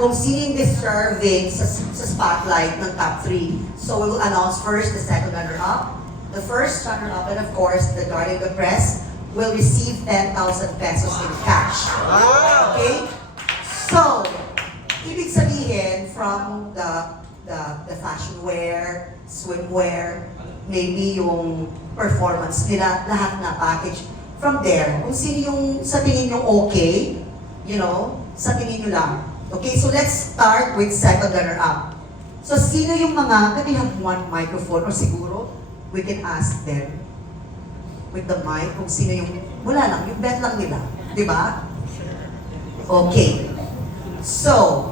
kung sino yung deserving sa spotlight ng top 3. So we will announce first the second runner-up, the first runner-up, and of course, the guardian of the press will receive 10,000 pesos in cash. Okay? So, ibig sabihin, from the fashion wear, swimwear, maybe yung performance nila, lahat na package. From there, kung sino yung sa tingin nyo okay, you know, sa tingin nyo lang. Okay, so let's start with second runner-up. So, sino yung mga, can we have one microphone, or siguro, we can ask them with the mic kung sino yung, wala lang, yung bet lang nila. Di ba? Okay. So,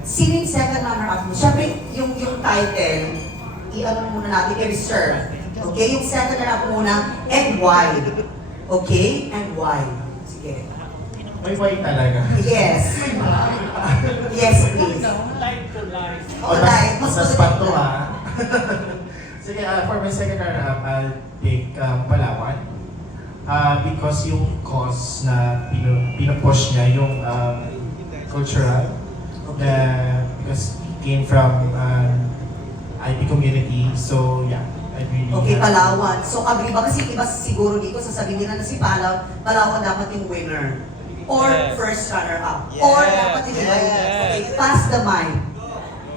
sino yung second runner-up mo? Siyempre, yung title, i-ano muna natin, i-reserve. Okay? Yung second runner-up muna, and why. Okay? And why. Sige. May way talaga. Yes. Yes, please. Mas spot to ha. Sige, for my second runner-up, I'll pick Palawan. Because yung cause na pinupush niya, yung cultural, because he came from IB community, so yeah, I really... Okay, Palawan. So, iba kasi iba siguro dito, sasabihin nila na si Palawan dapat yung winner. Or first runner-up. Or dapat yung iba. Okay, pass the mic.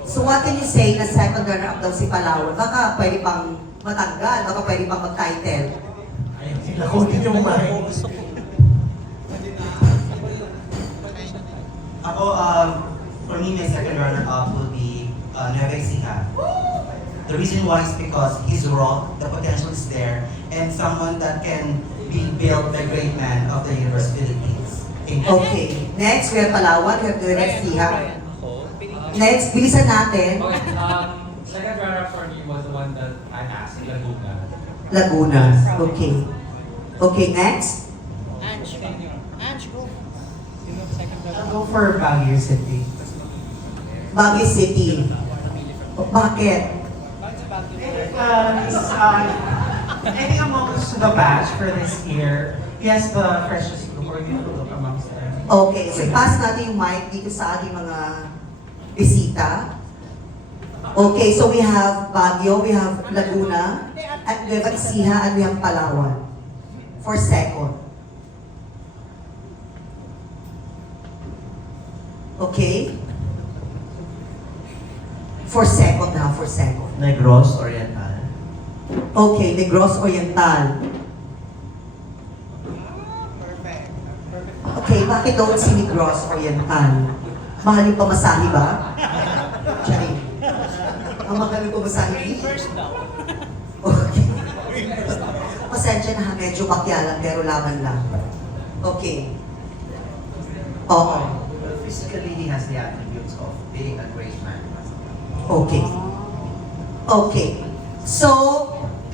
So what can you say na second runner-up daw si Palawan? Baka pwede pang matanggal, baka pwede pang mag-title. Nakunin yung mic. Ako, for me, my second runner-up will be Nueva Ecija. The reason why is because he's raw, the potential is there, and someone that can be built the great man of the Universe Philippines. Thank you. Okay, next we have Palawan, we have Nueva Ecija. Next, bilisan natin. Okay, second runner for me was the one that I asked, Laguna. Laguna. Okay. Okay, next. I'll go for Baguio City. Baguio City. Bakit? I think amongst the batch for this year, he has the freshest look or beautiful look amongst them. Okay, so pass natin yung mic dito sa ating mga bisita. Okay, so we have Baguio, we have Laguna, at Nueva Ecija, and we have Palawan for second. Okay? For second na, for second. Negros Oriental. Okay, Negros Oriental. Okay, bakit daw si Negros Oriental? Mahal yung pamasahe ba? Charing. Ang mahal yung pamasahe? Okay. Pasensya na ha, medyo bakyalan pero laban lang. Okay. Oo. Physically, he has the attributes of being a great man. Okay. Okay. So,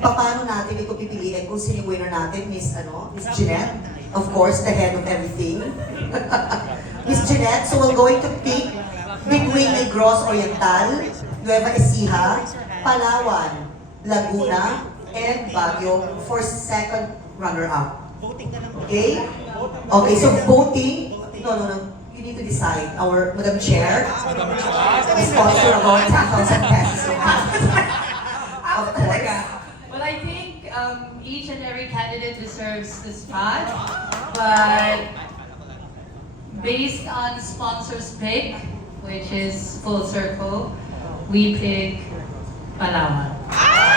paano natin ito pipiliin kung sino yung winner natin? Miss Jeanette? Of course, the head of everything. Miss Jeanette, so we're going to pick between Negros Oriental, Nueva Ecija, Palawan, Laguna, and Baguio for second runner-up. Okay? Okay, so voting, no. You need to decide. Our Madam Chair, the sponsor about 10,000 pesos. Of course. Well, I think each and every candidate deserves the spot, but based on sponsors pick, which is Full Circle, we pick Palawan.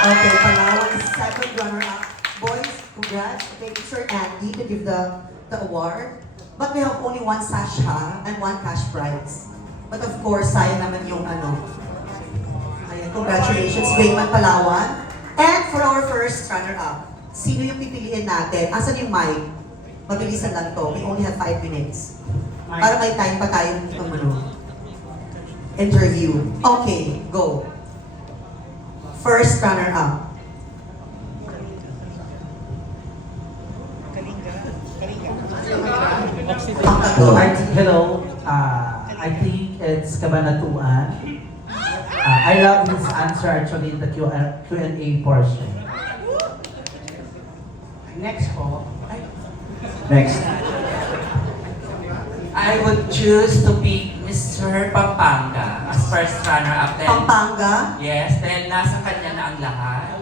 Okay, Palawan is second runner-up. Boys, congrats. Thank you, Sir Andy, to give the award. But we have only one sash ha, and one cash prize. But of course, sayang naman yung Ayan, congratulations, Great Man Palawan. And for our first runner-up, sino yung pipiliin natin? Asan yung mic? Mabilisan lang to. We only have 5 minutes. Para may time pa tayong interview. Okay, go. First runner-up. Hello, I think it's Cabanatuan. I love his answer actually in the Q&A portion. Next po. Next. I would choose to pick Miss Mr. Pampanga as first runner-up. Pampanga. Yes, dahil nasa kanya na ang lahat.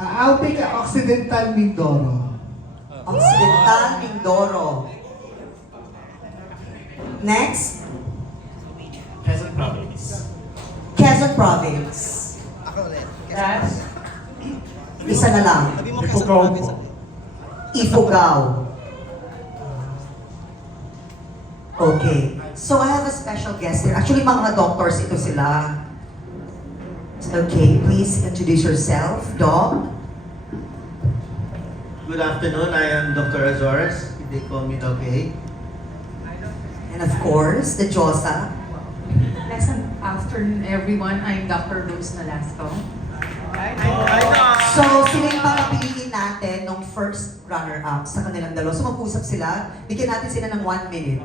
I'll pick Occidental Mindoro. Occidental Mindoro. Next, Quezon Province. Quezon Province. Yes. Isa na lang. Ifugao po. Ifugao. Okay. So I have a special guest here. Actually, mga doctors ito sila. Okay, please introduce yourself, Doc. Good afternoon, I am Dr. Azores. They call me Doc A. And of course, the Josa. Pleasant afternoon, everyone. I'm Dr. Rose Nolasco. So, sila yung mga piliin natin nung first runner-up sa kanilang dalawa. So, mag-usap sila. Bigyan natin sila ng 1 minute.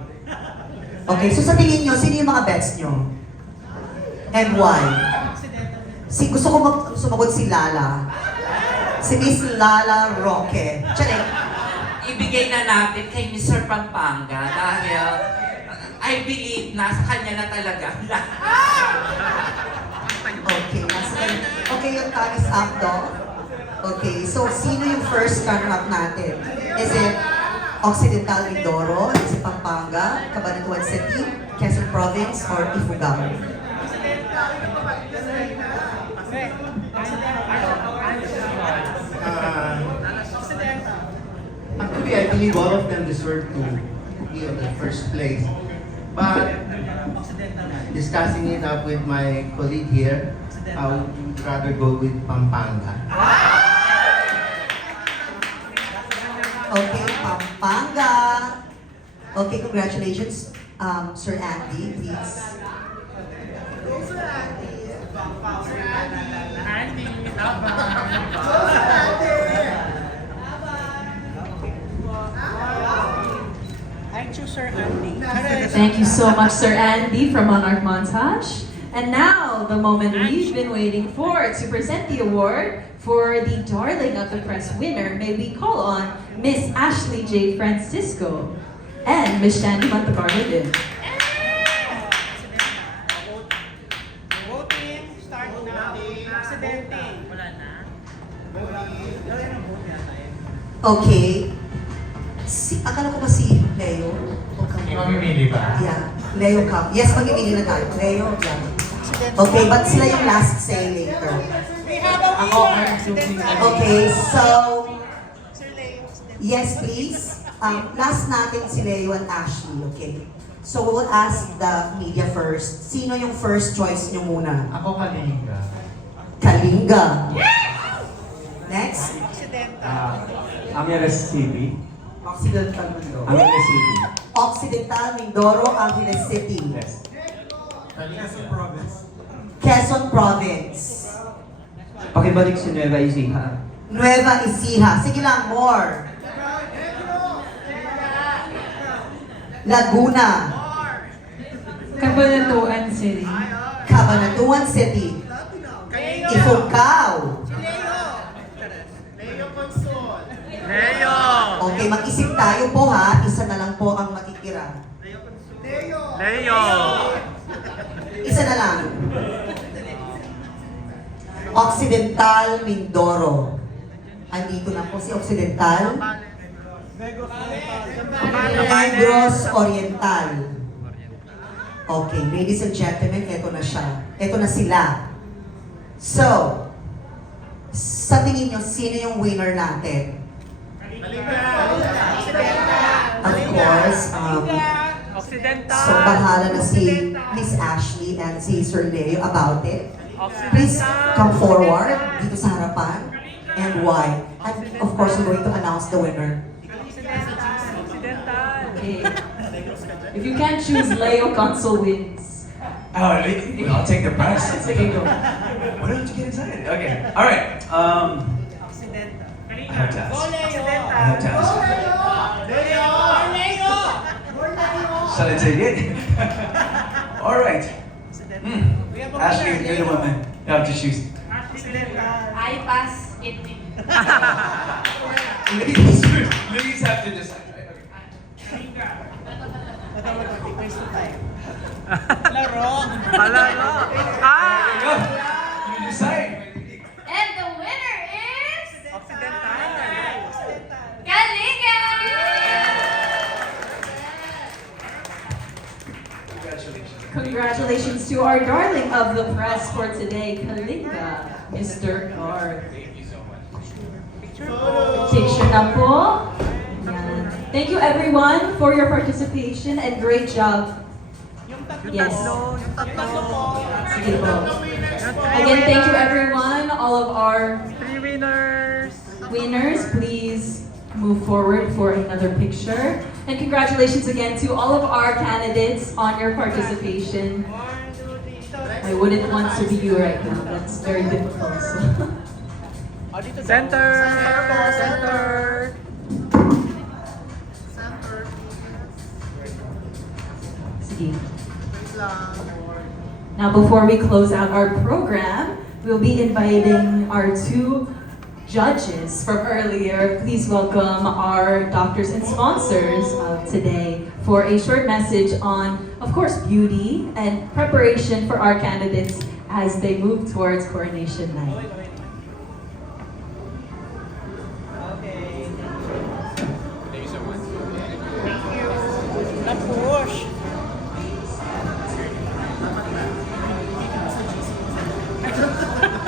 Okay, so sa tingin nyo, sino yung mga bets nyo? And why? Gusto ko sumagot si Lala. Si Miss Lala Roque. Charing. Ibigay na natin kay Mr. Pampanga dahil I believe nasa kanya na talaga ang lahat. Okay, okay, yung time is up, Doc. Okay, so sino yung first runner-up natin? Is it Occidental Mindoro, is it Pampanga, Cabanatuan City, Quezon Province, or Ifugao? Actually, I believe all of them deserve to be on the first place. But discussing it up with my colleague here, I would rather go with Pampanga. Okay, Pampanga. Okay, congratulations, Sir Andy, please. Thank you so much, Sir Andy from Monarch Montage. And now, the moment we've been waiting for to present the award for the Darling of the Press winner, may we call on Miss Ashley J. Francisco and Miss Shandy Montecarlo din. Okay. Akala ko ba si Leo? Mamimili ba? Yeah, Leo Cup. Yes, mag-ibigay na tayo. Leo, yeah. Okay, but sila yung last say later. Ako, I'm assuming Okay, so... Yes, please. Last natin si Leo and Ashley, okay? So we will ask the media first. Sino yung first choice nyo muna? Ako Kalinga. Kalinga. Next. Angeles City. Occidental Mindoro. Angeles City. Occidental Mindoro, Angeles City. Yes. Quezon Province. Quezon Province. Pakibalik si Nueva Ecija. Nueva Ecija. Sige lang, more. Laguna. Cabanatuan City. Cabanatuan City. Ifugao. Okay, mag-isip tayo po ha. Isa na lang po ang matitira. Isa na lang. Occidental Mindoro. Andito na po si Occidental. Negros Oriental. Okay, ladies and gentlemen, eto na siya. Eto na sila. So, sa tingin nyo, sino yung winner natin? Of course, so bahala na si Miss Ashley and si Sir Leo about it. Please come forward dito sa harapan and why. And of course, we're going to announce the winner. Okay. If you can't choose, Leo Consul wins. Oh, really? I'll take the prize. Sige, go. Why don't you get excited? Okay. All right. I have to ask. I have to ask. Shall I take it? All right. Ashley, you're the woman. You have to choose. I pass it. Ladies have to decide. Right? Okay. Waste of time. Laro. There you go. You decide. And the winner is... Occidental. Kalinga! Congratulations to our darling of the press for today, Kalinga, Mr. North. Picture na po. Yan. Thank you everyone for your participation and great job. Yes. Yung tatlo po. Sige po. Again, thank you everyone, all of our Three winners. winners. Please move forward for another picture. And congratulations again to all of our candidates on your participation. I wouldn't want to be you right now. That's very difficult. So. Center. Center. Sige. Now, before we close out our program, we'll be inviting our two judges from earlier. Please welcome our doctors and sponsors of today for a short message on, of course, beauty and preparation for our candidates as they move towards coronation night.